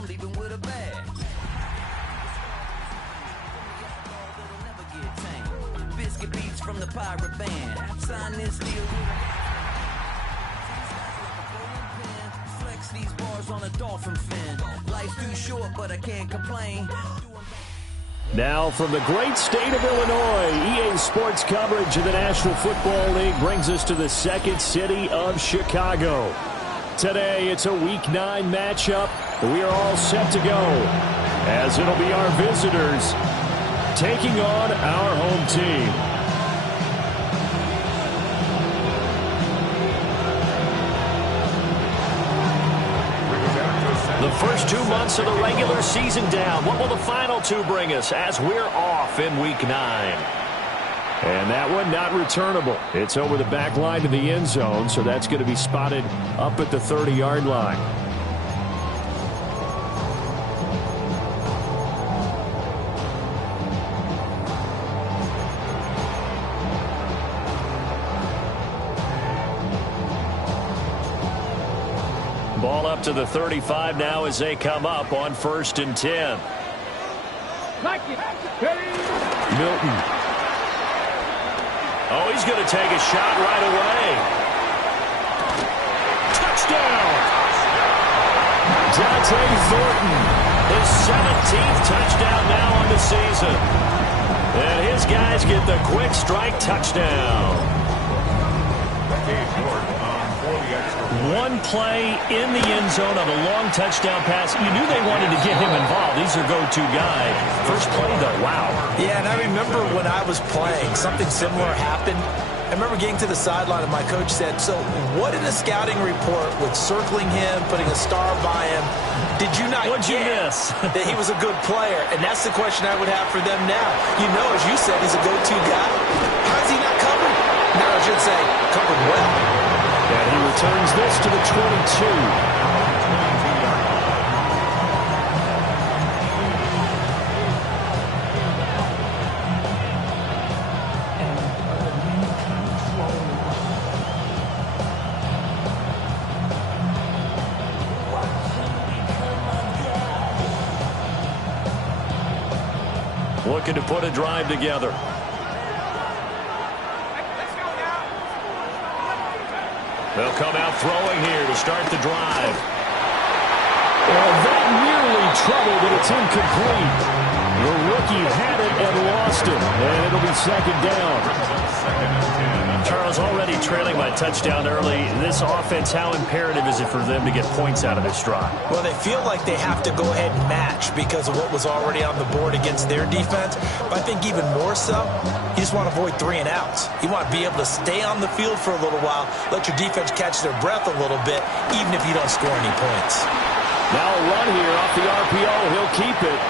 I'm leaving with a bag. Biscuit beats from the pirate band. Sign this deal flex these bars on a dolphin fin. Life's too short, but I can't complain. Now from the great state of Illinois, EA Sports coverage of the National Football League brings us to the second city of Chicago. Today it's a Week 9 matchup. We are all set to go, as it'll be our visitors taking on our home team. The first 2 months of the regular season down. What will the final 2 bring us as we're off in Week 9? And that one not returnable. It's over the back line to the end zone, so that's going to be spotted up at the 30-yard line. Ball up to the 35 now as they come up on 1st and 10. Milton. Oh, he's going to take a shot right away. Touchdown! Dante Thornton, his 17th touchdown now on the season. And his guys get the quick strike touchdown. One play in the end zone on a long touchdown pass. You knew they wanted to get him involved. He's their go-to guy. First play, though, wow. Yeah, and I remember when I was playing, something similar happened. I remember getting to the sideline and my coach said, so what in the scouting report with circling him, putting a star by him, did you not What'd you miss? that he was a good player? And that's the question I would have for them now. You know, as you said, he's a go-to guy. How is he not covered? Now I should say covered well. And he returns this to the 22. Looking to put a drive together. They'll come out throwing here to start the drive. Well, that nearly troubled, but it's incomplete. The rookie had it and lost it, and it'll be 2nd down. Charles, already trailing by touchdown early. This offense, how imperative is it for them to get points out of this drive? Well, they feel like they have to go ahead and match because of what was already on the board against their defense. But I think even more so, you just want to avoid 3 and outs. You want to be able to stay on the field for a little while, let your defense catch their breath a little bit, even if you don't score any points. Now a run here off the RPO. He'll keep it.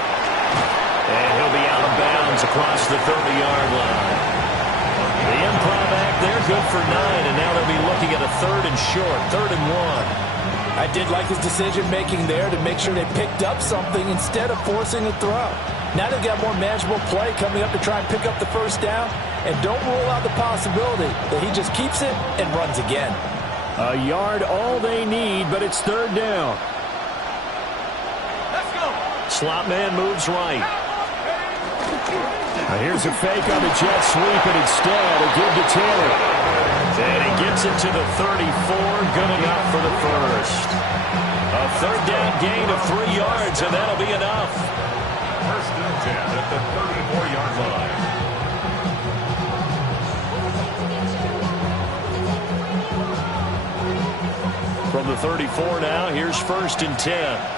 And he'll be out of bounds across the 30-yard line. The improv act there, good for 9, and now they'll be looking at a 3rd and short, 3rd and 1. I did like his decision-making there to make sure they picked up something instead of forcing a throw. Now they've got more manageable play coming up to try and pick up the 1st down, and don't rule out the possibility that he just keeps it and runs again. A yard all they need, but it's 3rd down. Let's go. Slot man moves right. Now here's a fake on the jet sweep, and instead a give to Taylor. And he gets it to the 34, good enough for the first. A 3rd down gain of 3 yards, and that'll be enough. 1st and 10 at the 34-yard line. From the 34 now, here's 1st and 10.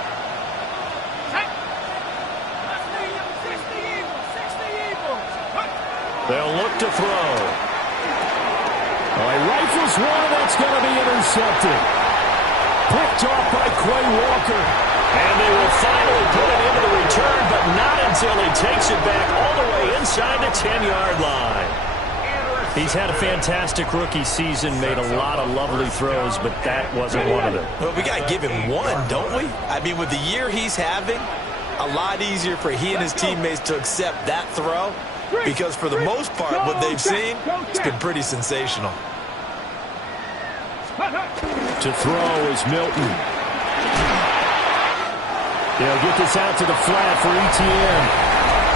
They'll look to throw. Oh, he rifles one, that's going to be intercepted. Picked off by Quay Walker. And they will finally put it into the return, but not until he takes it back all the way inside the 10-yard line. He's had a fantastic rookie season, made a lot of lovely throws, but that wasn't one of them. Well, we got to give him one, don't we? I mean, with the year he's having, a lot easier for he and his teammates to accept that throw. Because for the most part, what they've seen, it's been pretty sensational. To throw is Milton. They'll get this out to the flat for ETN.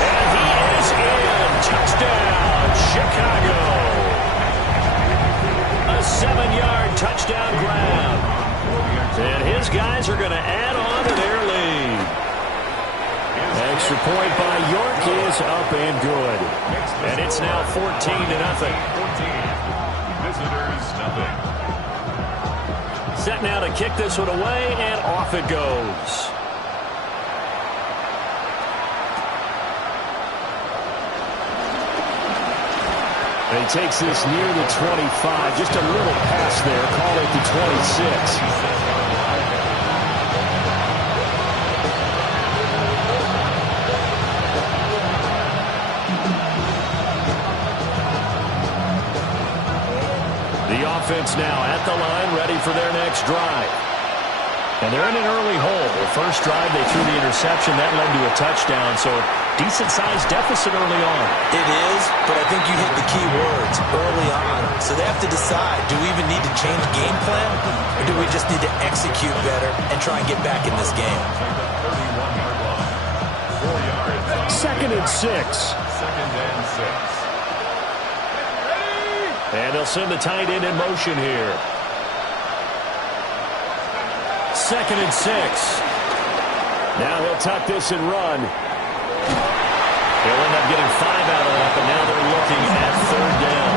And he is in. Touchdown, Chicago. A 7-yard touchdown grab. And his guys are going to add on to their lead. Extra point by York is up and good. And it's now 14-0. 14. Visitors, nothing. Set now to kick this one away, and off it goes. And he takes this near the 25. Just a little pass there. Call it the 26. The offense now at the line, ready for their next drive. And they're in an early hole. The first drive, they threw the interception. That led to a touchdown, so decent-sized deficit early on. It is, but I think you hit the key words early on. So they have to decide, do we even need to change game plan, or do we just need to execute better and try and get back in this game? 31-yard line. 4 yards. 2nd and 6. 2nd and 6. And they'll send the tight end in motion here. 2nd and 6. Now he'll tuck this and run. They'll end up getting 5 out of that, but now they're looking at 3rd down.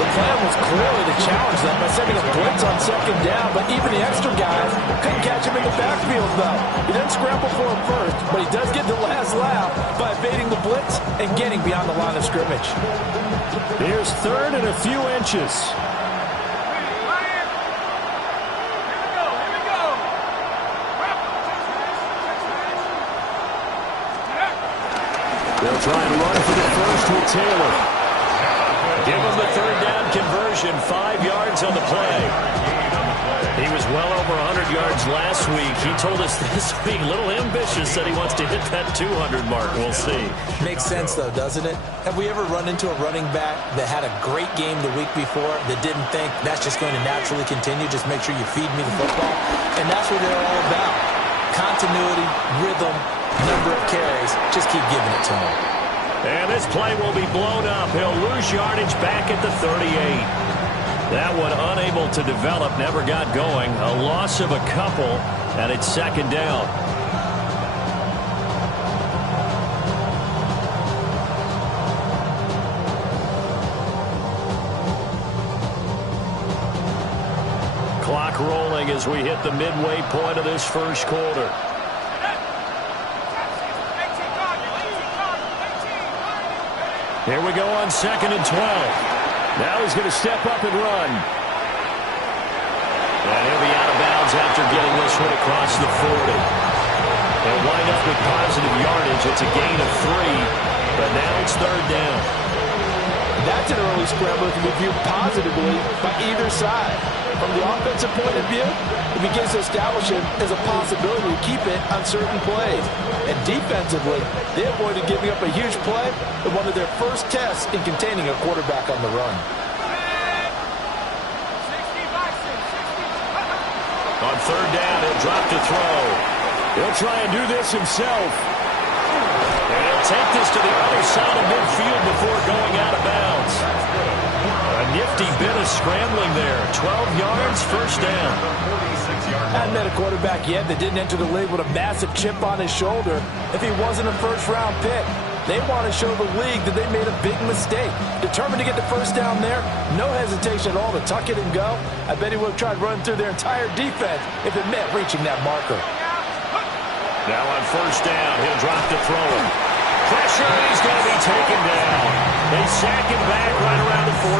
The plan was clearly to challenge them by sending a blitz on 2nd down, but even the extra guys couldn't catch him in the backfield, though. He didn't scramble for him first, but he does get the last laugh by evading the blitz and getting beyond the line of scrimmage. Here's 3rd and a few inches. They'll try and run for the first with Taylor. Give him the 3rd down conversion, 5 yards on the play. He was well over 100 yards last week. He told us this week, a little ambitious, that he wants to hit that 200 mark. We'll see. Makes sense, though, doesn't it? Have we ever run into a running back that had a great game the week before that didn't think that's just going to naturally continue? Just make sure you feed me the football. And that's what they're all about. Continuity, rhythm, number of carries. Just keep giving it to him. And this play will be blown up. He'll lose yardage back at the 38. That one unable to develop, never got going. A loss of a couple, and it's 2nd down. Clock rolling as we hit the midway point of this first quarter. Here we go on 2nd and 12. Now he's going to step up and run. And he'll be out of bounds after getting this one across the 40. They'll wind up with positive yardage. It's a gain of 3, but now it's 3rd down. That's an early scramble that can be viewed positively by either side. From the offensive point of view, it begins to establish him as a possibility to keep it on certain plays. And defensively, they avoided giving up a huge play in one of their first tests in containing a quarterback on the run. On 3rd down, he'll drop to throw. He'll try and do this himself. And he'll take this to the other side of midfield before going out of bounds. A nifty bit of scrambling there. 12 yards, 1st down. Hadn't met a quarterback yet that didn't enter the league with a massive chip on his shoulder if he wasn't a first-round pick. They want to show the league that they made a big mistake. Determined to get the 1st down there, no hesitation at all to tuck it and go. I bet he would have tried running through their entire defense if it meant reaching that marker. Now on 1st down, he'll drop to throw him. Pressure, he's going to be taken down. They sack him back right around the 44.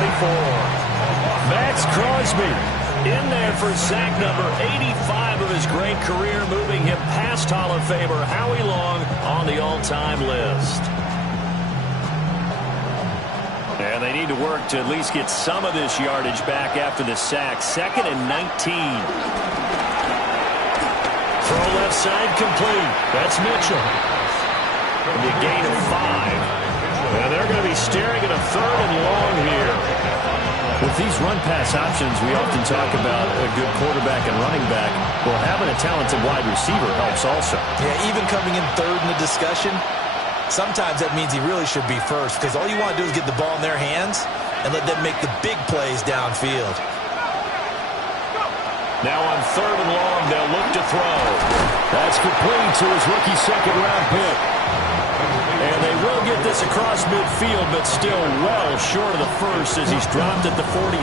Max Crosby in there for sack number 85 of his great career, moving him past Hall of Famer Howie Long on the all-time list. And they need to work to at least get some of this yardage back after the sack. 2nd and 19. Throw left side complete. That's Mitchell. It'll be a gain of 5. And they're going to be staring at a 3rd and long here. With these run-pass options, we often talk about a good quarterback and running back. Well, having a talented wide receiver helps also. Yeah, even coming in 3rd in the discussion, sometimes that means he really should be first, because all you want to do is get the ball in their hands and let them make the big plays downfield. Now on 3rd and long, they'll look to throw. That's complete to his rookie 2nd-round pick. And they will get this across midfield, but still well short of the first as he's dropped at the 46.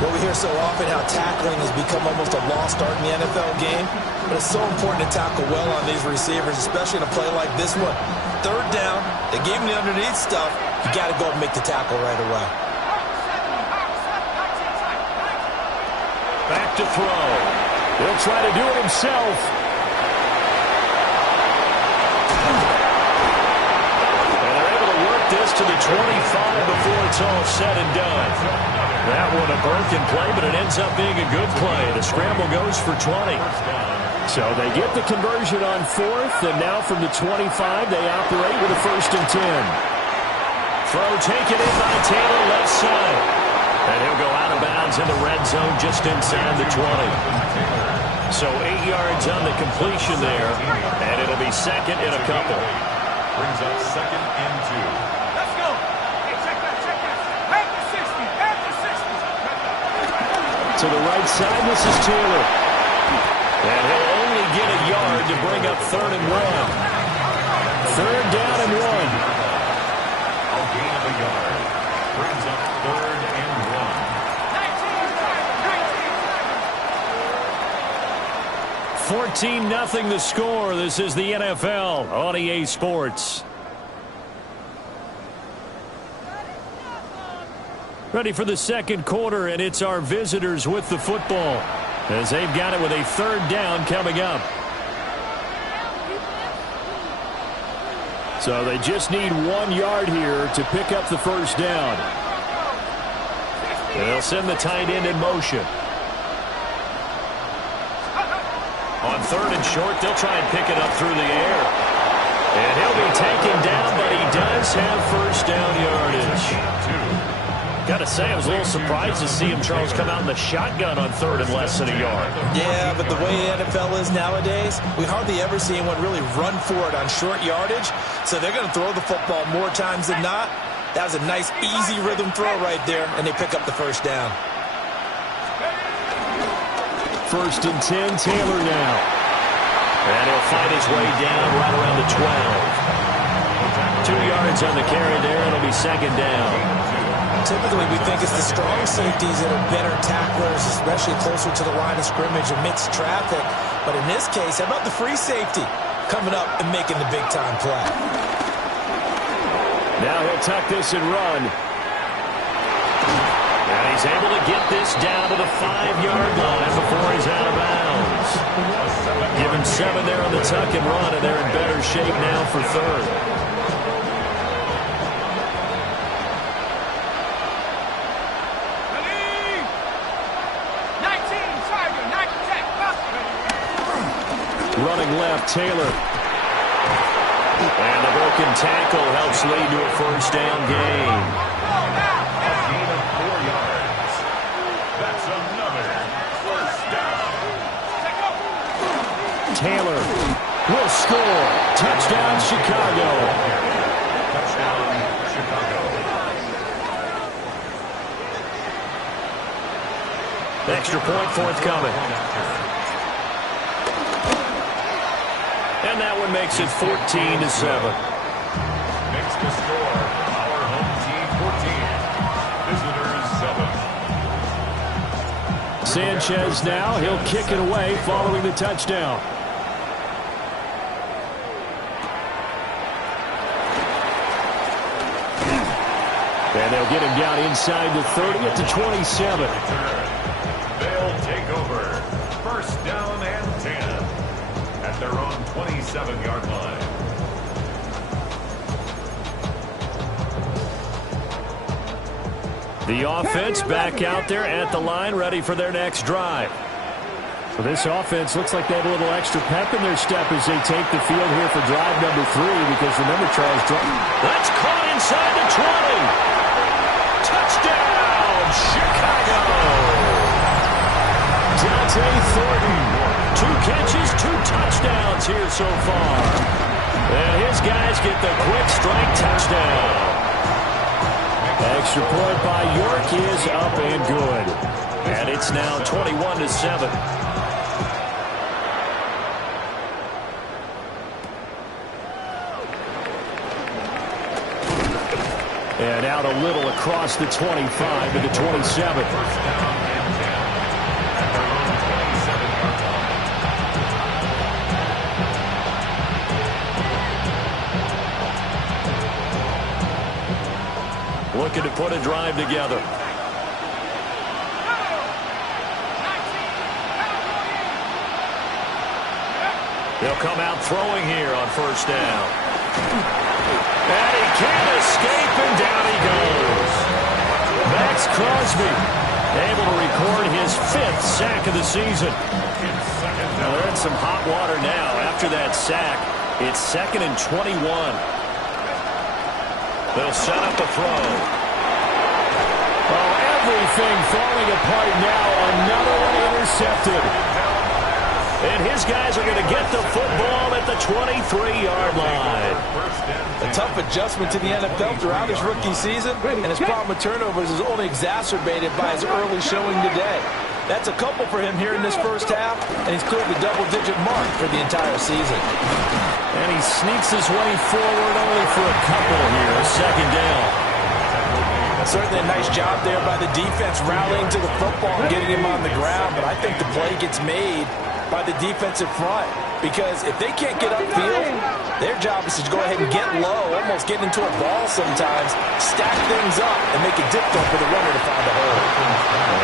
Well, we hear so often how tackling has become almost a lost art in the NFL game, but it's so important to tackle well on these receivers, especially in a play like this one. 3rd down, they gave him the underneath stuff. You got to go and make the tackle right away. Back to throw. He'll try to do it himself. This to the 25 before it's all said and done. That one a broken play, but it ends up being a good play. The scramble goes for 20. So they get the conversion on 4th, and now from the 25, they operate with a 1st and 10. Throw taken in by Taylor, left side. And he'll go out of bounds in the red zone just inside the 20. So 8 yards on the completion there, and it'll be 2nd and a couple. Brings up 2nd and 2. To the right side, this is Taylor. And he'll only get a yard to bring up 3rd and 1. 3rd down and 1. A gain of a yard. Brings up 3rd and 1. 14-0 the score. This is the NFL on EA Sports. Ready for the 2nd quarter, and it's our visitors with the football as they've got it with a 3rd down coming up. So they just need 1 yard here to pick up the 1st down. They'll send the tight end in motion. On 3rd and short, they'll try and pick it up through the air. And he'll be taken down, but he does have 1st down yardage. Got to say, I was a little surprised to see him, Charles, come out in the shotgun on 3rd and less than a yard. Yeah, but the way the NFL is nowadays, we hardly ever see anyone really run for it on short yardage. So they're going to throw the football more times than not. That was a nice, easy rhythm throw right there, and they pick up the 1st down. 1st and 10, Taylor now. And he'll fight his way down right around the 12. 2 yards on the carry there, and it'll be 2nd down. Typically, we think it's the strong safeties that are better tacklers, especially closer to the line of scrimmage amidst traffic. But in this case, how about the free safety coming up and making the big-time play? Now he'll tuck this and run. And he's able to get this down to the 5-yard line before he's out of bounds. Give him 7 there on the tuck and run, and they're in better shape now for 3rd. Running left, Taylor. And the broken tackle helps lead to a 1st down gain. A gain of 4 yards. That's another 1st down. Taylor will score. Touchdown, Chicago. Touchdown, Chicago. Extra point forthcoming. And that one makes it 14-7. Makes the score our home team 14. Visitors 7. Sanchez now, he'll kick it away following the touchdown. And they'll get him down inside the 30 at the 27. They'll take over. 1st down and 10. At their own 27-yard line. The offense back out there at the line, ready for their next drive. Well, this offense looks like they have a little extra pep in their step as they take the field here for drive number 3, because remember, Charles, that's caught inside the 20. Touchdown, Chicago. Dante Thornton, 2 catches, 2 touchdowns here so far. And his guys get the quick strike touchdown. Extra point by York is up and good. And it's now 21-7. And out a little across the 25 to the 27. Looking to put a drive together. They'll come out throwing here on first down. And he can't escape, and down he goes. Max Crosby able to record his 5th sack of the season. Well, they're in some hot water now. After that sack, it's 2nd and 21. They'll set up a throw. Oh, everything falling apart now. Another one intercepted. And his guys are going to get the football at the 23-yard line. A tough adjustment to the NFL throughout his rookie season, and his problem with turnovers is only exacerbated by his early showing today. That's a couple for him here in this first half, and he's cleared the double-digit mark for the entire season. And he sneaks his way forward only for a couple here, 2nd down. Certainly a nice job there by the defense rallying to the football and getting him on the ground, but I think the play gets made by the defensive front, because if they can't get upfield, their job is to go ahead and get low, almost get into a ball sometimes, stack things up, and make it difficult for the runner to find a hole.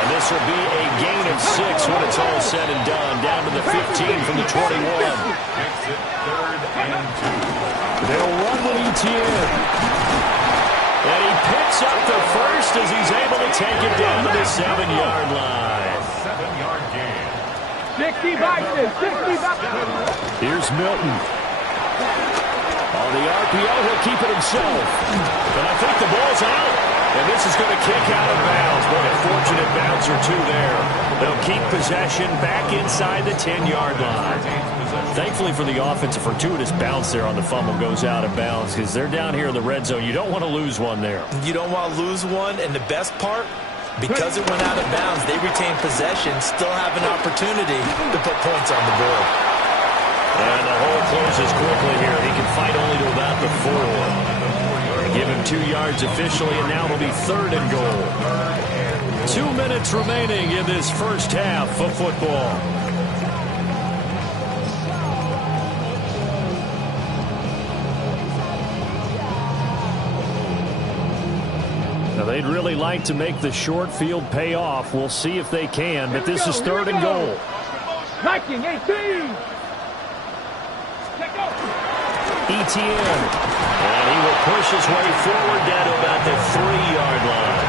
And this will be a gain of 6 when it's all said and done, down to the 15 from the 21. Makes it 3rd and 2. They'll run with Etienne. And he picks up the first as he's able to take it down to the 7-yard line. 7-yard gain. 60 Biden, 60 Biden. Here's Milton. On the RPO, he'll keep it himself. And I think the ball's out. And this is going to kick out of bounds. Boy, a fortunate bounce or 2 there. They'll keep possession back inside the 10-yard line. Thankfully for the offense, a fortuitous bounce there on the fumble goes out of bounds, because they're down here in the red zone. You don't want to lose one there. You don't want to lose one, and the best part, because it went out of bounds, they retain possession, still have an opportunity to put points on the board. And the hole closes quickly here. He can fight only to about the 4. Give him 2 yards officially, and now it'll be 3rd and goal. 2 minutes remaining in this first half of football. Now, they'd really like to make the short field pay off. We'll see if they can, but this is 3rd and goal. 19, 18. Etienne. And he will push his way forward down to about the 3-yard line.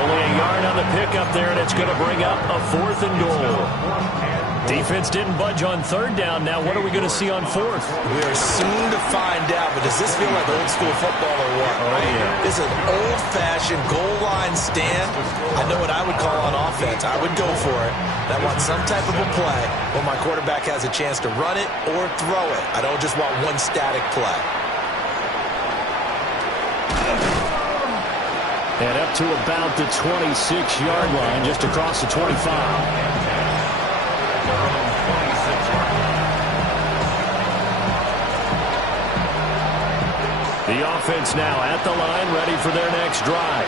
Only a yard on the pickup there, and it's going to bring up a 4th and goal. Defense didn't budge on 3rd down. Now what are we going to see on 4th? We are soon to find out, but does this feel like old school football or what? Oh, yeah. This is an old-fashioned goal line stand. I know what I would call on offense. I would go for it. And I want some type of a play where my quarterback has a chance to run it or throw it. I don't just want one static play. And up to about the 26-yard line, just across the 25. The offense now at the line, ready for their next drive.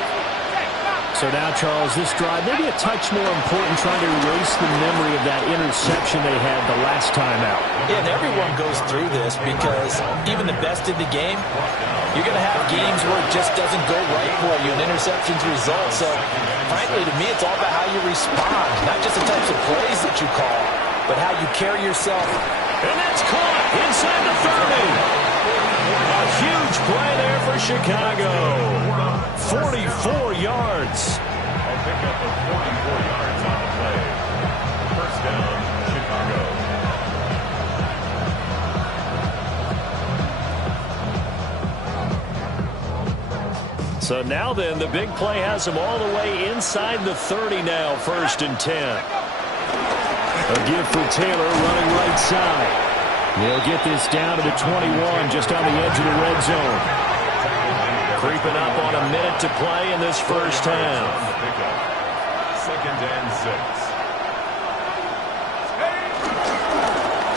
So now, Charles, this drive maybe a touch more important, trying to erase the memory of that interception they had the last time out. Yeah, and everyone goes through this, because even the best in the game, you're going to have games where it just doesn't go right for you, and interceptions result. So, frankly, to me, it's all about how you respond, not just the types of plays that you call, but how you carry yourself. And that's caught inside the 30. A huge play there for Chicago. 44 yards. I'll pick up a 44 yards on the play. First down, Chicago. So now then, the big play has them all the way inside the 30 now, 1st and 10. A give for Taylor running right side. They'll get this down to the 21, just on the edge of the red zone. Creeping up on a minute to play in this first half. 2nd and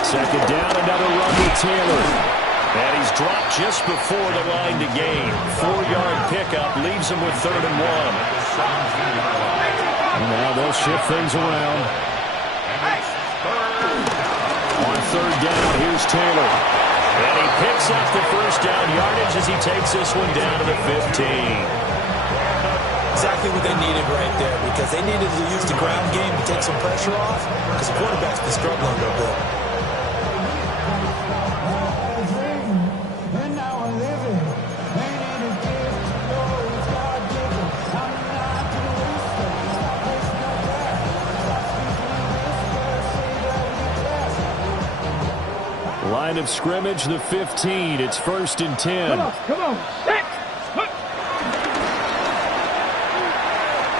6. Second down, another run with Taylor. And he's dropped just before the line to gain. 4-yard pickup leaves him with 3rd and 1. Now they'll shift things around. On 3rd down, here's Taylor. And he picks up the first down yardage as he takes this one down to the 15. Exactly what they needed right there, because they needed to use the ground game to take some pressure off, because the quarterback's been struggling a little bit. Line of scrimmage, the 15. It's 1st and 10. Come on. Set.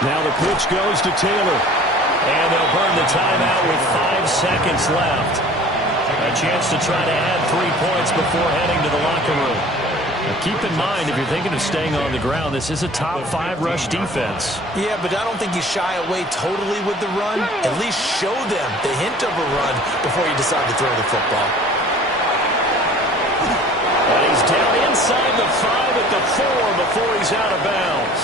Now the pitch goes to Taylor. And they'll burn the timeout with 5 seconds left. A chance to try to add 3 points before heading to the locker room. Now keep in mind, if you're thinking of staying on the ground, this is a top 5 rush defense. Yeah, but I don't think you shy away totally with the run. At least show them the hint of a run before you decide to throw the football. And he's down inside the 5 at the 4 before he's out of bounds.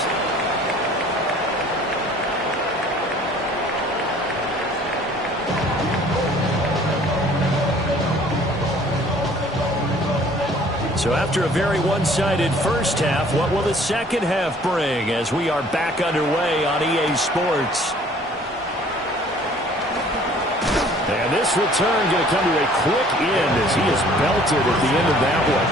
So after a very one-sided first half, what will the second half bring as we are back underway on EA Sports? And this return going to come to a quick end as he is belted at the end of that one.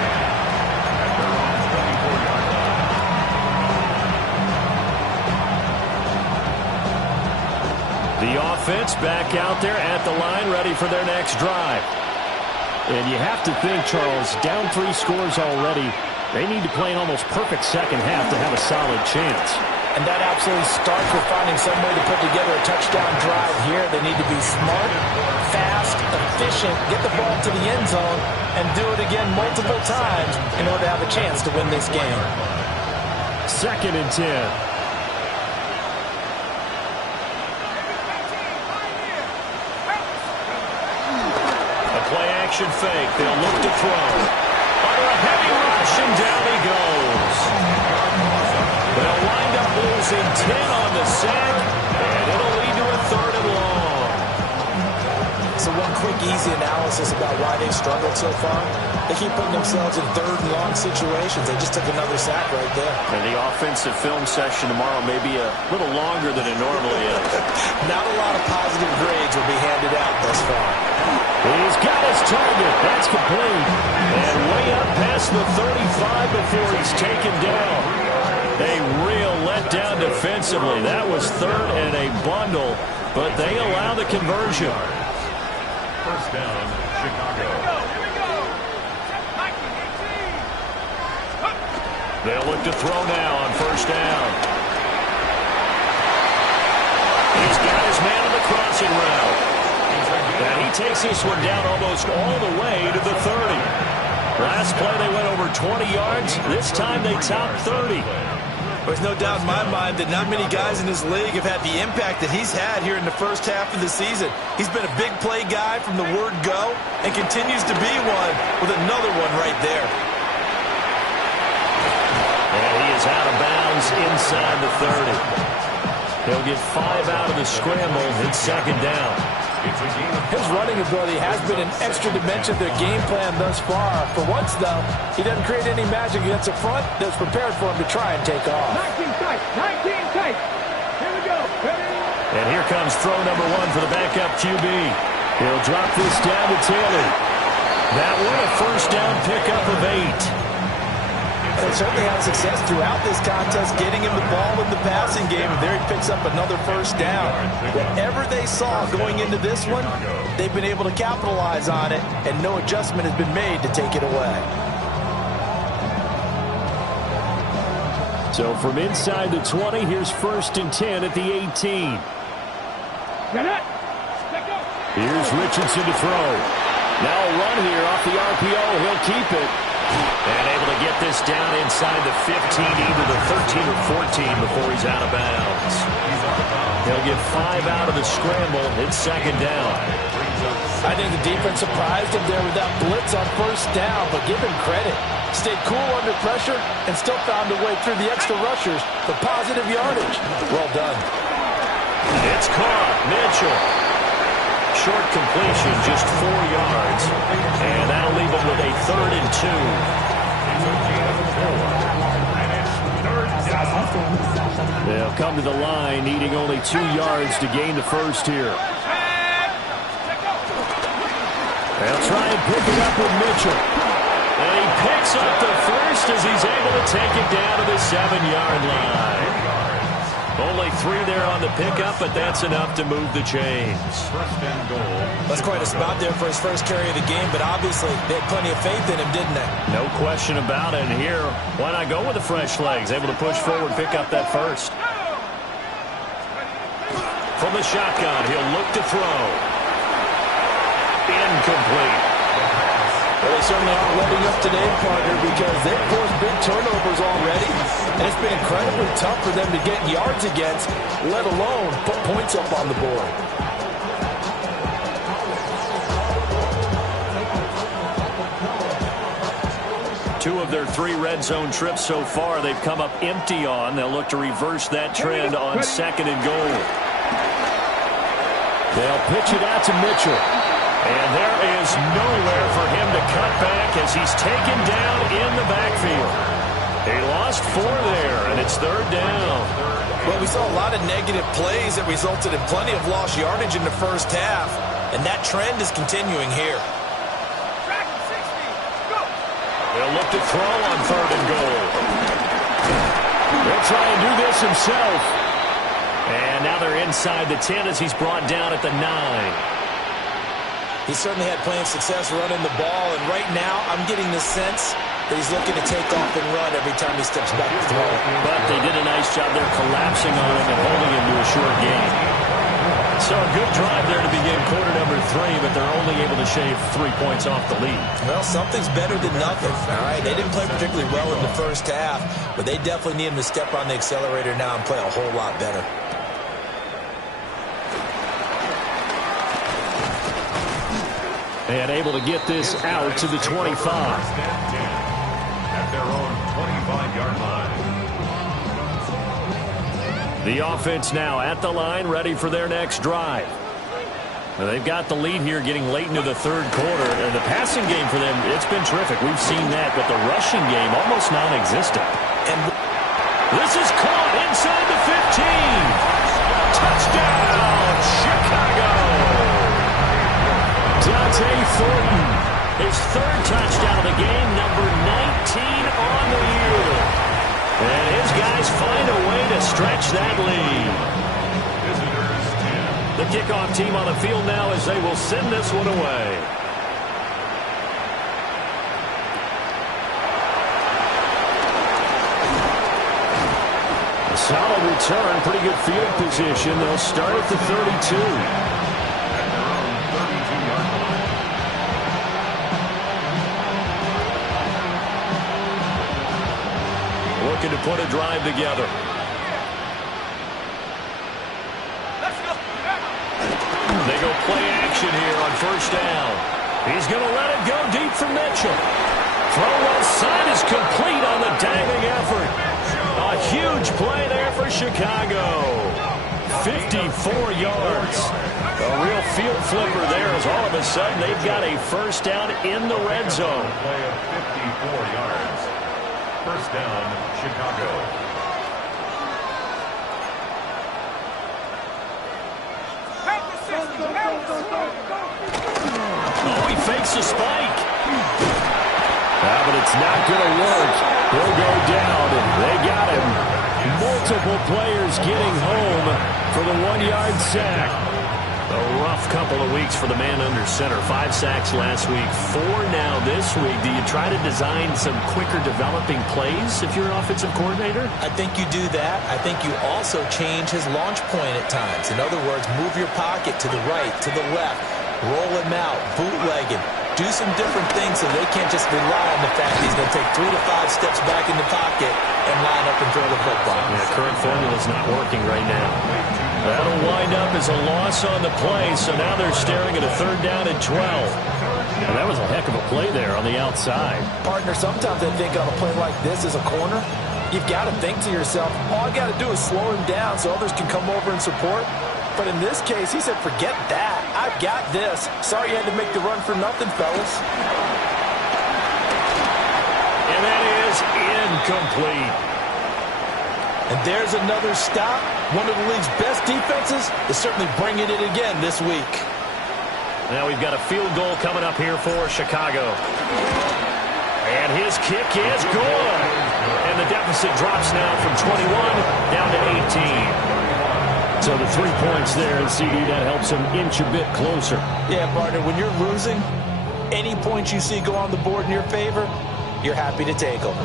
The offense back out there at the line, ready for their next drive. And you have to think, Charles, down 3 scores already, they need to play an almost perfect second half to have a solid chance. And that absolutely starts with finding some way to put together a touchdown drive here. They need to be smart, fast, efficient, get the ball to the end zone, and do it again multiple times in order to have a chance to win this game. 2nd and 10. Play-action fake. They'll look to throw. Under a heavy rush, and down he goes. They'll wind up losing 10 on the sack, and it'll lead to a 3rd and long. So one quick, easy analysis about why they've struggled so far. They keep putting themselves in 3rd and long situations. They just took another sack right there. And the offensive film session tomorrow may be a little longer than it normally is. Not a lot of positive grades will be handed out thus far. He's got his target. That's complete. And way up past the 35 before he's taken down. A real letdown defensively. That was 3rd and a bundle, but they allow the conversion. 1st down, Chicago. They'll look to throw now on 1st down. He's got his man on the crossing route. And he takes this one down almost all the way to the 30. Last play they went over 20 yards. This time they topped 30. There's no doubt in my mind that not many guys in this league have had the impact that he's had here in the first half of the season. He's been a big play guy from the word go and continues to be one with another one right there. And he is out of bounds inside the 30. He'll get 5 out of the scramble in 2nd down. His running ability has been an extra dimension of their game plan thus far. For once, though, he doesn't create any magic against the front that's prepared for him to try and take off. 19 tight. 19 tight. Here we go. Ready? And here comes throw number 1 for the backup QB. He'll drop this down to Taylor. That one a 1st down pickup of 8. And certainly had success throughout this contest, getting him the ball in the passing game, and there he picks up another first down. Whatever they saw going into this one, they've been able to capitalize on it, and no adjustment has been made to take it away. So from inside the 20, here's 1st and 10 at the 18. Here's Richardson to throw. Now a run here off the RPO. He'll keep it. And able to get this down inside the 15, either the 13 or 14 before he's out of bounds. He'll get 5 out of the scramble. It's 2nd down. I think the defense surprised him there with that blitz on 1st down, but give him credit. Stayed cool under pressure and still found a way through the extra rushers for positive yardage. Well done. It's caught. Mitchell. Short completion, just 4 yards. And that'll leave him with a 3rd and 2. They'll come to the line, needing only 2 yards to gain the first here. They'll try and pick it up with Mitchell. And he picks up the first as he's able to take it down to the 7-yard line. Only 3 there on the pickup, but that's enough to move the chains. That's quite a spot there for his first carry of the game, but obviously they had plenty of faith in him, didn't they? No question about it. And here, why not go with the fresh legs? Able to push forward, pick up that first. From the shotgun, he'll look to throw. Incomplete. Well, they certainly aren't letting up today, partner, because they've forced big turnovers already, and it's been incredibly tough for them to get yards against, let alone put points up on the board. Two of their 3 red zone trips so far, they've come up empty on. They'll look to reverse that trend on 2nd and goal. They'll pitch it out to Mitchell. And there is nowhere for him to cut back as he's taken down in the backfield. He lost 4 there, and it's 3rd down. Well, we saw a lot of negative plays that resulted in plenty of lost yardage in the first half, and that trend is continuing here. They'll look to throw on 3rd and goal. He'll try and do this himself. And now they're inside the 10 as he's brought down at the 9. He certainly had plenty of success running the ball, and right now I'm getting the sense that he's looking to take off and run every time he steps back to throw. But they did a nice job there collapsing on him and holding him to a short gain. So a good drive there to begin quarter number 3, but they're only able to shave 3 points off the lead. Well, something's better than nothing, all right? They didn't play particularly well in the first half, but they definitely need him to step on the accelerator now and play a whole lot better. And able to get this out to the 25. At their own 25-yard line. The offense now at the line, ready for their next drive. They've got the lead here getting late into the 3rd quarter. And the passing game for them, it's been terrific. We've seen that, but the rushing game almost non-existent. And this is caught inside the 15. Touchdown, Chicago. Dante Thornton, his 3rd touchdown of the game, number 19 on the year. And his guys find a way to stretch that lead. The kickoff team on the field now as they will send this one away. A solid return, pretty good field position. They'll start at the 32. Looking to put a drive together. They go play action here on 1st down. He's going to let it go deep for Mitchell. Throw left side is complete on the diving effort. A huge play there for Chicago. 54 yards. A real field flipper there as all of a sudden they've got a 1st down in the red zone. Play of 54 yards. 1st down, Chicago. Oh, he fakes a spike. But it's not going to work. He'll go down, and they got him. Multiple players getting home for the 1-yard sack. A rough couple of weeks for the man under center. 5 sacks last week, 4 now this week. Do you try to design some quicker developing plays if you're an offensive coordinator? I think you do that. I think you also change his launch point at times. In other words, move your pocket to the right, to the left, roll him out, bootleg him. Do some different things so they can't just rely on the fact he's going to take 3 to 5 steps back in the pocket and line up and throw the football. Yeah, current formula's not working right now. That'll wind up as a loss on the play, so now they're staring at a 3rd down and 12. And that was a heck of a play there on the outside. Partner, sometimes I think on a play like this as a corner, you've got to think to yourself, all I got to do is slow him down so others can come over and support. But in this case, he said, forget that. I've got this. Sorry you had to make the run for nothing, fellas. And that is incomplete. And there's another stop. One of the league's best defenses is certainly bringing it again this week. Now we've got a field goal coming up here for Chicago. And his kick is good. And the deficit drops now from 21 down to 18. So the 3 points there, and CD, that helps him inch a bit closer. Yeah, partner, when you're losing, any points you see go on the board in your favor, you're happy to take them.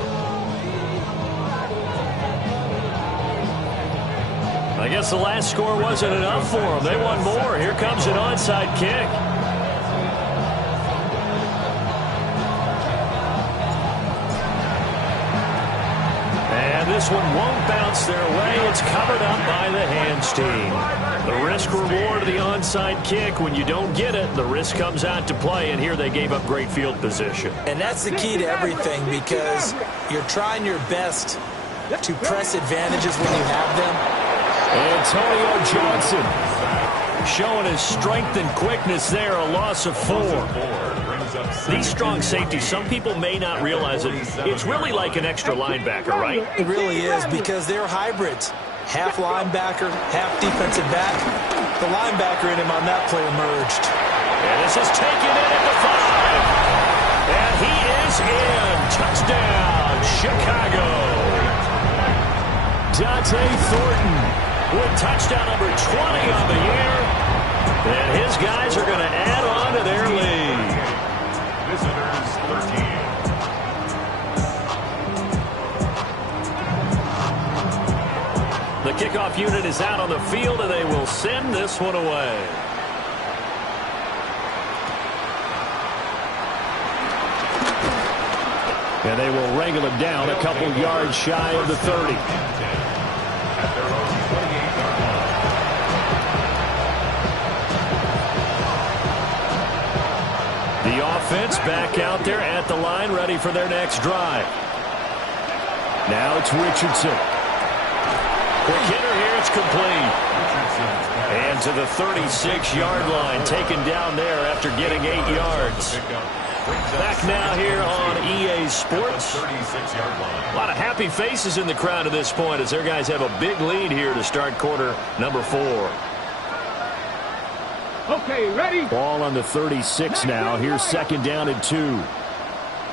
I guess the last score wasn't enough for them. They want more. Here comes an onside kick. And this one won't bounce their way. It's covered up by the hands team. The risk reward of the onside kick. When you don't get it, the risk comes out to play, and here they gave up great field position. And that's the key to everything, because you're trying your best to press advantages when you have them. Antonio Johnson showing his strength and quickness there, a loss of 4. These strong safeties, some people may not realize it. It's really like an extra linebacker, right? It really is, because they're hybrids. Half linebacker, half defensive back. The linebacker in him on that play emerged. And this is taken in at the 5. And he is in. Touchdown, Chicago. Dante Thornton with touchdown number 20 on the year. And his guys are going to add on to their lead. Visitors 13. The kickoff unit is out on the field, and they will send this one away. And they will wrangle him down a couple yards shy of the 30. The offense back out there at the line, ready for their next drive. Now it's Richardson. Quick hitter here, it's complete. And to the 36-yard line, taken down there after getting 8 yards. Back now here on EA Sports. A lot of happy faces in the crowd at this point as their guys have a big lead here to start quarter number 4. Okay, ready? Ball on the 36 now. Here's 2nd down and 2.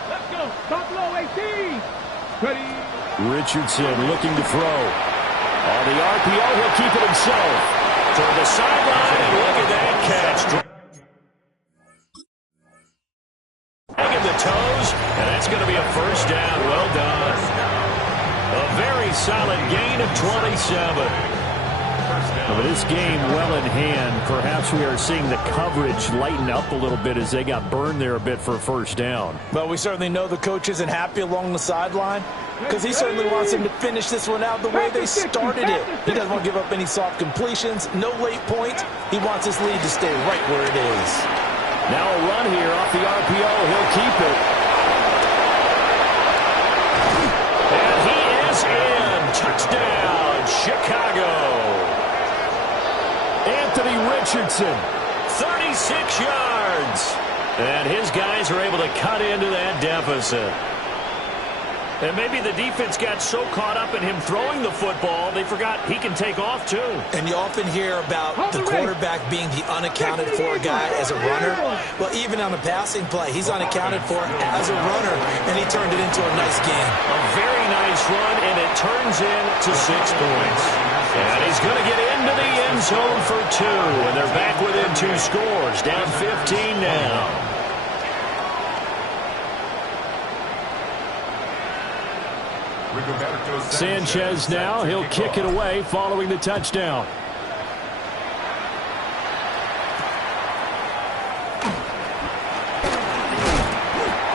Let's go. Top low, 18. Ready? Richardson looking to throw. On the RPO, he'll keep it himself. Toward the sideline, and look at that catch. Dragging the toes, and that's going to be a 1st down. Well done. A very solid gain of 27. With this game well in hand, perhaps we are seeing the coverage lighten up a little bit as they got burned there a bit for a 1st down. But we certainly know the coach isn't happy along the sideline, because he certainly wants them to finish this one out the way they started it. He doesn't want to give up any soft completions, no late points. He wants his lead to stay right where it is. Now a run here off the RPO. He'll keep it. And he is in. Touchdown, Chicago. Anthony Richardson, 36 yards. And his guys are able to cut into that deficit. And maybe the defense got so caught up in him throwing the football, they forgot he can take off too. And you often hear about the quarterback being the unaccounted for guy as a runner. Well, even on a passing play, he's unaccounted for as a runner, and he turned it into a nice game. A very nice run, and it turns into 6 points. And he's going to get into the end zone for 2, and they're back within 2 scores, down 15 now. Sanchez now, he'll kick it away following the touchdown.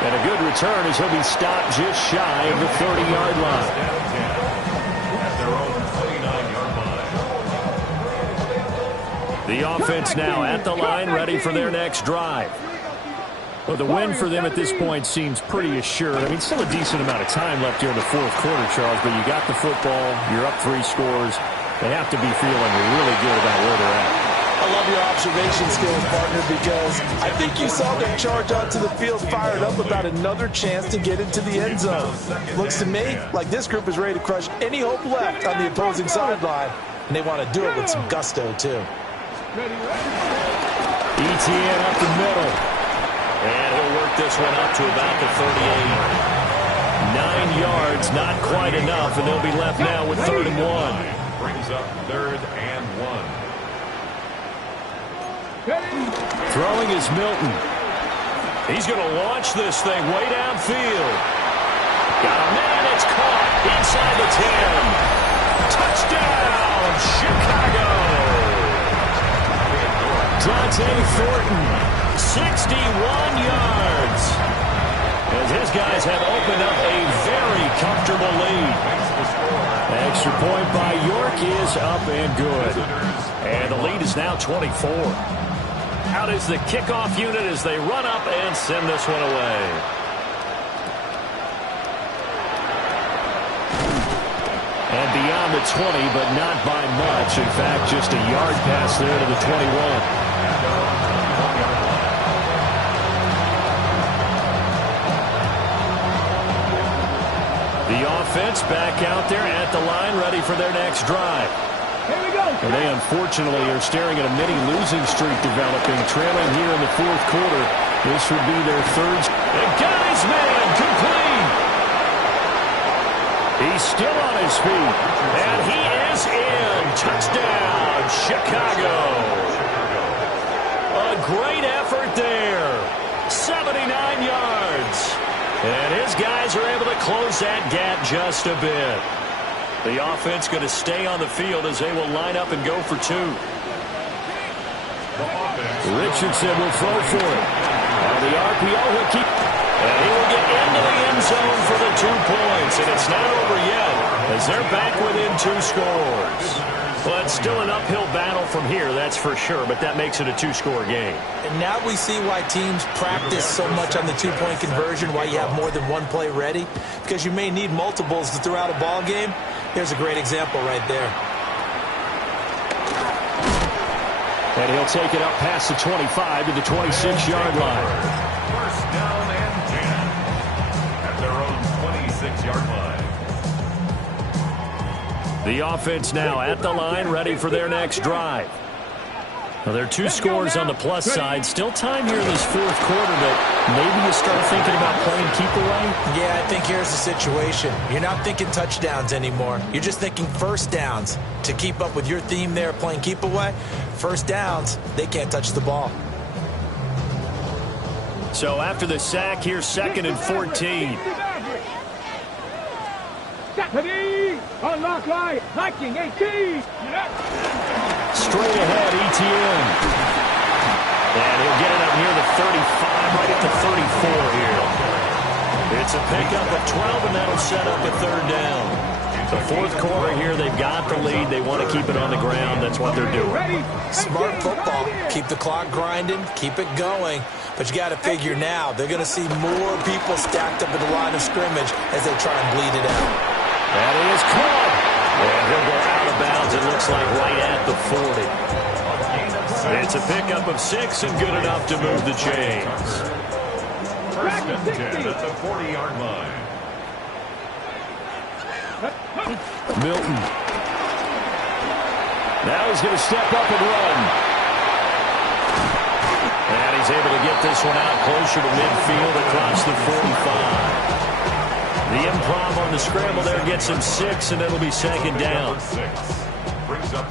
And a good return as he'll be stopped just shy of the 30-yard line. The offense now at the line, ready for their next drive. Well, the win for them at this point seems pretty assured. I mean, still a decent amount of time left here in the fourth quarter, Charles, but you got the football, you're up 3 scores. They have to be feeling really good about where they're at. I love your observation skills, partner, because I think you saw them charge onto the field fired up about another chance to get into the end zone. Looks to me like this group is ready to crush any hope left on the opposing sideline, and they want to do it with some gusto, too. Etienne up the middle. And he'll work this one up to about the 38. 9 yards, not quite enough, and they'll be left now with 3rd and 1. Brings up 3rd and 1. Throwing is Milton. He's going to launch this thing way downfield. Got a man, it's caught inside the 10. Touchdown, Chicago. Dante Thornton. 61 yards. As his guys have opened up a very comfortable lead. Extra point by York is up and good. And the lead is now 24. Out is the kickoff unit as they run up and send this one away. And beyond the 20, but not by much. In fact, just a yard pass there to the 21. The offense back out there at the line, ready for their next drive. Here we go. And they unfortunately are staring at a mini losing streak developing, trailing here in the fourth quarter. This would be their 3rd. They got his man complete. He's still on his feet. And he is in. Touchdown, Chicago. A great effort there. 79 yards. And his guys are able to close that gap just a bit. The offense going to stay on the field as they will line up and go for 2. Richardson will throw for it. On the RPO, he'll keep. And he will get into the end zone for the 2 points. And it's not over yet as they're back within 2 scores. Well, it's still an uphill battle from here, that's for sure, but that makes it a 2-score game. And now we see why teams practice so much on the 2-point conversion, why you have more than one play ready, because you may need multiples to throw out a ball game. Here's a great example right there. And he'll take it up past the 25 to the 26-yard line. First down and 10 at their own 26-yard line. The offense now at the line, ready for their next drive. Well, there are 2 scores on the plus side. Still time here in this fourth quarter, but maybe you start thinking about playing keep away? Yeah, I think here's the situation. You're not thinking touchdowns anymore. You're just thinking first downs. To keep up with your theme there, playing keep away, first downs, they can't touch the ball. So after the sack, here's 2nd and 14. Unlock line, hiking 18. Straight ahead, Etienne. And he'll get it up near the 35, right at the 34 here. It's a pickup of 12, and that'll set up a 3rd down. The fourth quarter here, they've got the lead. They want to keep it on the ground. That's what they're doing. Smart football. Keep the clock grinding. Keep it going. But you got to figure now, they're going to see more people stacked up at the line of scrimmage as they try and bleed it out. That is caught. And he'll go out of bounds, it looks like right at the 40. It's a pickup of 6 and good enough to move the chains. First and 10 at the 40-yard line. Milton. Now he's going to step up and run. And he's able to get this one out closer to midfield across the 45. The improv on the scramble there gets him 6, and it'll be second down.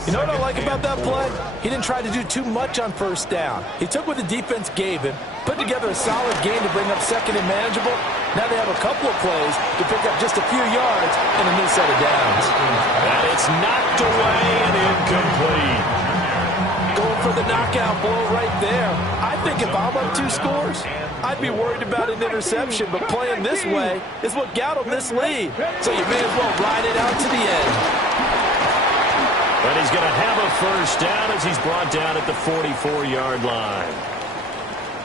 You know what I like about that play? He didn't try to do too much on first down. He took what the defense gave him, put together a solid game to bring up second and manageable. Now they have a couple of plays to pick up just a few yards and a new set of downs. And it's knocked away and incomplete. Going for the knockout blow right there. I think if I'm up 2 scores, I'd be worried about an interception, but playing this way is what got him this lead. So you may as well ride it out to the end. But he's going to have a first down as he's brought down at the 44-yard line.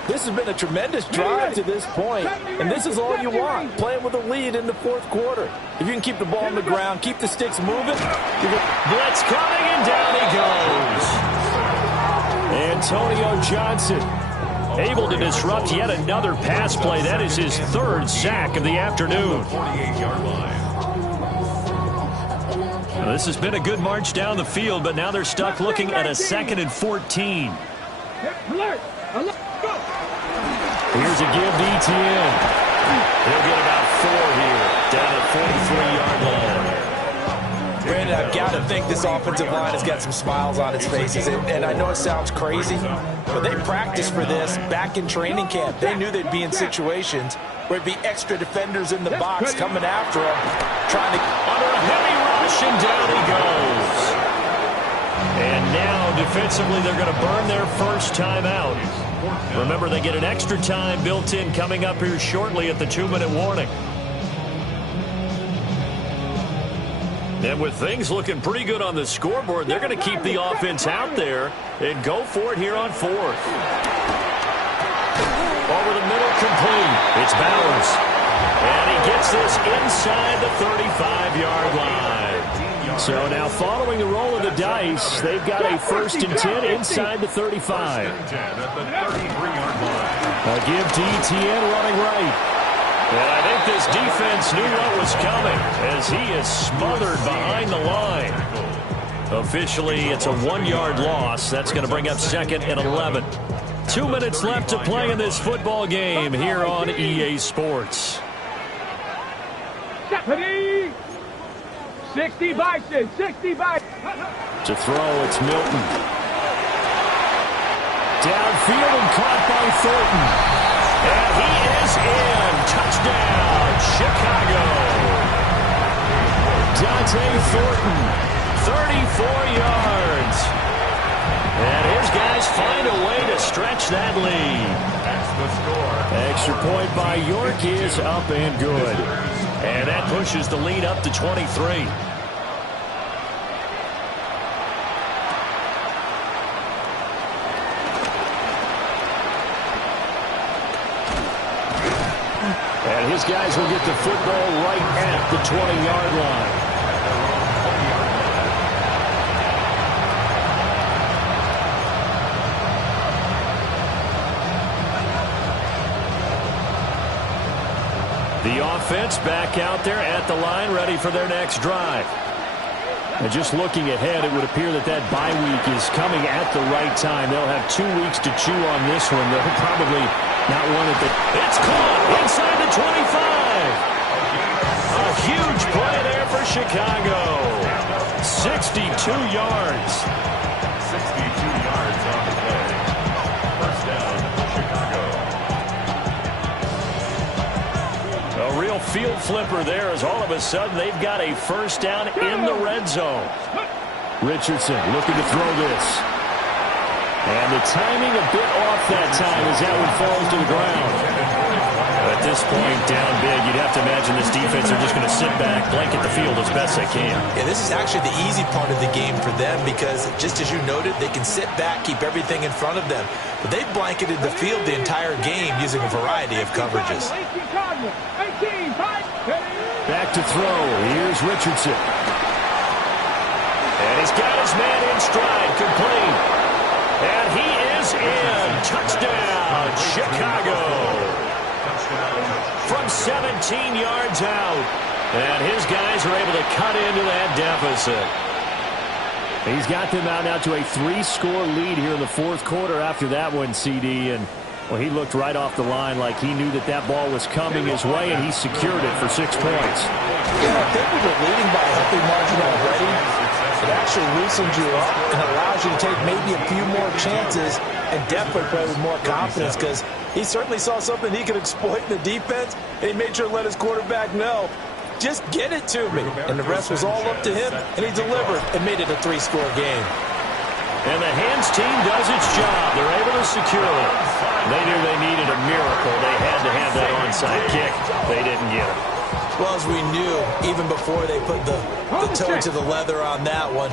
This has been a tremendous drive to this point, and this is all you want, playing with a lead in the 4th quarter. If you can keep the ball on the ground, keep the sticks moving. Blitz coming, and down he goes. Antonio Johnson able to disrupt yet another pass play. That is his 3rd sack of the afternoon. 48-yard line. Well, this has been a good march down the field, but now they're stuck looking at a 2nd and 14. Here's a give to ETN. He'll get about 4 here, down at 43-yard line. Brandon, I've got to think this offensive line has got some smiles on its faces. And I know it sounds crazy, but they practiced for this back in training camp. They knew they'd be in situations where it'd be extra defenders in the box coming after them, trying to... Under a heavy rush, and down he goes. And now, defensively, they're going to burn their first time out. Remember, they get an extra time built in coming up here shortly at the 2-minute warning. And with things looking pretty good on the scoreboard, they're going to keep the offense out there and go for it here on 4th. Over the middle, complete. It's Bowers. And he gets this inside the 35-yard line. So now following the roll of the dice, they've got a 1st and 10 inside the 35. A give to ETN running right. And I think this defense knew what was coming as he is smothered behind the line. Officially, it's a 1-yard loss. That's going to bring up 2nd and 11. 2 minutes left to play in this football game here on EA Sports. 60 Bison, 60 Bison. To throw, it's Milton. Downfield and caught by Thornton. And he is in. Touchdown, Chicago. Dante Thornton, 34 yards. And his guys find a way to stretch that lead. That's the score. Extra point by York is up and good. And that pushes the lead up to 23. And his guys will get the football right at the 20-yard line. The offense back out there at the line, ready for their next drive. And just looking ahead, it would appear that that bye week is coming at the right time. They'll have 2 weeks to chew on this one. They'll probably not want it. It's caught inside the 25. A huge play there for Chicago. 62 yards. 62 yards on the play. First down, Chicago. A real field flipper there as all of a sudden they've got a first down in the red zone. Richardson looking to throw this. And the timing a bit off that time as that one falls to the ground. At this point, down big, you'd have to imagine this defense are just going to sit back, blanket the field as best they can. Yeah, this is actually the easy part of the game for them because, just as you noted, they can sit back, keep everything in front of them. But they've blanketed the field the entire game using a variety of coverages. Back to throw. Here's Richardson. And he's got his man in stride, complete. And he is in. Touchdown, Chicago. From 17 yards out. And his guys are able to cut into that deficit. He's got them out now to a 3-score lead here in the fourth quarter after that one, CD. And, well, he looked right off the line like he knew that that ball was coming his way, and he secured it for 6 points. Yeah, I think we were leading by a healthy margin already. It actually loosens you up and allows you to take maybe a few more chances and definitely play with more confidence because he certainly saw something he could exploit in the defense, and he made sure to let his quarterback know, just get it to me. And the rest was all up to him, and he delivered and made it a 3-score game. And the hands team does its job. They're able to secure it. They knew they needed a miracle. They had to have that onside kick. They didn't get it. Well, as we knew, even before they put the toe to the leather on that one,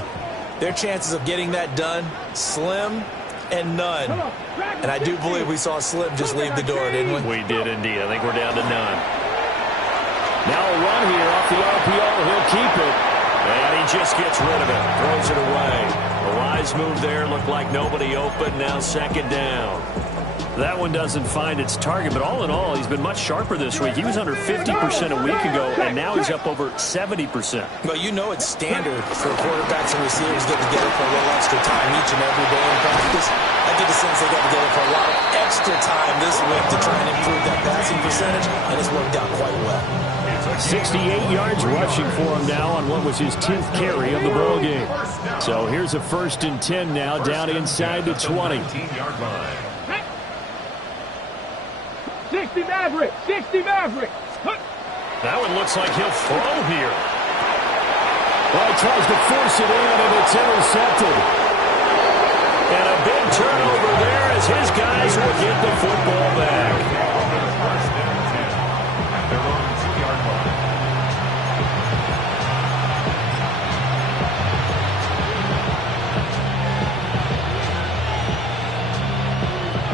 their chances of getting that done, slim and none. And I do believe we saw Slim just leave the door, didn't we? We did indeed. I think we're down to none. Now a run here off the RPO. He'll keep it. And he just gets rid of it. Throws it away. The wise move there. Looked like nobody open. Now second down. That one doesn't find its target, but all in all, he's been much sharper this week. He was under 50% a week ago, and now he's up over 70%. Well, you know it's standard for quarterbacks and receivers getting together for a little extra time each and every day in practice. I get the sense they got together for a lot of extra time this week to try and improve that passing percentage, and it's worked out quite well. 68 yards rushing for him now on what was his 10th carry of the ball game. So here's a 1st and 10 now down inside the 20. 60 Maverick! 60 Maverick! That one looks like he'll throw here. Well, he tries to force it in, and it's intercepted. And a big turnover there as his guys will get the football back. First and 10 at their own 2-yard line.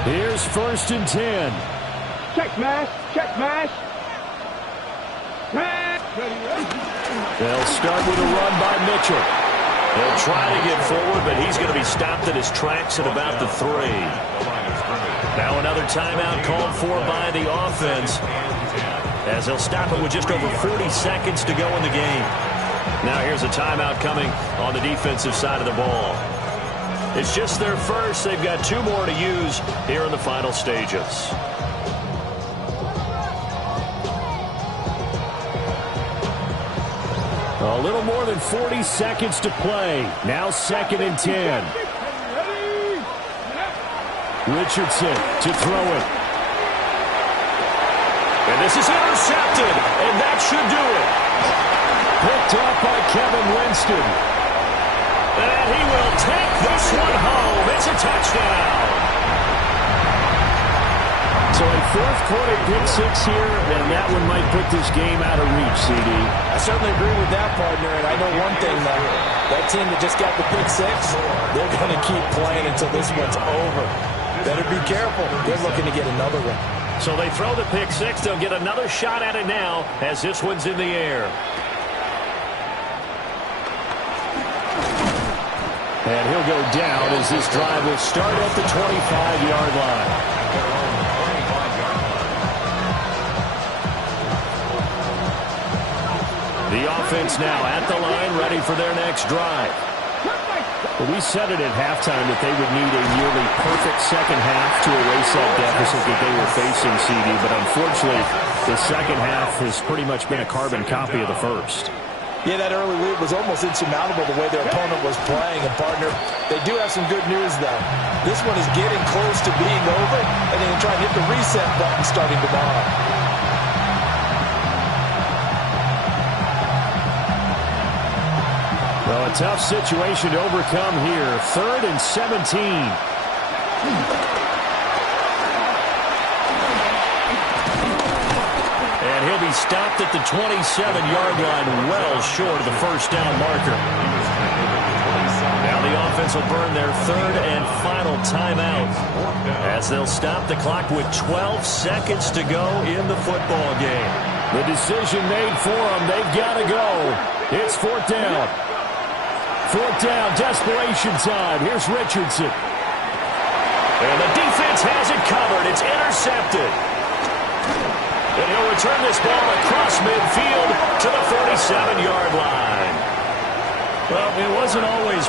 Here's 1st and 10. Check mash! Check mash! They'll start with a run by Mitchell. He'll try to get forward, but he's going to be stopped at his tracks at about the 3. Now another timeout called for by the offense, as they'll stop it with just over 40 seconds to go in the game. Now here's a timeout coming on the defensive side of the ball. It's just their first. They've got 2 more to use here in the final stages. A little more than 40 seconds to play. Now 2nd and 10. Richardson to throw it. And this is intercepted, and that should do it. Picked up by Kevin Winston. And he will take this one home. It's a touchdown. So a 4th quarter pick-6 here, and that one might put this game out of reach, CD. I certainly agree with that, partner, and I know one thing, though. That team that just got the pick-6, they're going to keep playing until this one's over. Better be careful. They're looking to get another one. So they throw the pick-6. They'll get another shot at it now as this one's in the air. And he'll go down as this drive will start at the 25-yard line. The offense now at the line, ready for their next drive. Well, we said it at halftime that they would need a nearly perfect second half to erase that deficit that they were facing, CD. But unfortunately, the second half has pretty much been a carbon copy of the first. Yeah, that early lead was almost insurmountable the way their opponent was playing. And, partner, they do have some good news, though. This one is getting close to being over, and they can try and hit the reset button starting tomorrow. Well, a tough situation to overcome here. 3rd and 17. And he'll be stopped at the 27-yard line, well short of the first down marker. Now the offense will burn their 3rd and final timeout as they'll stop the clock with 12 seconds to go in the football game. The decision made for them. They've got to go. It's 4th down. 4th down, desperation time. Here's Richardson. And the defense has it covered. It's intercepted. And he'll return this ball across midfield to the 7-yard line. Well, it wasn't always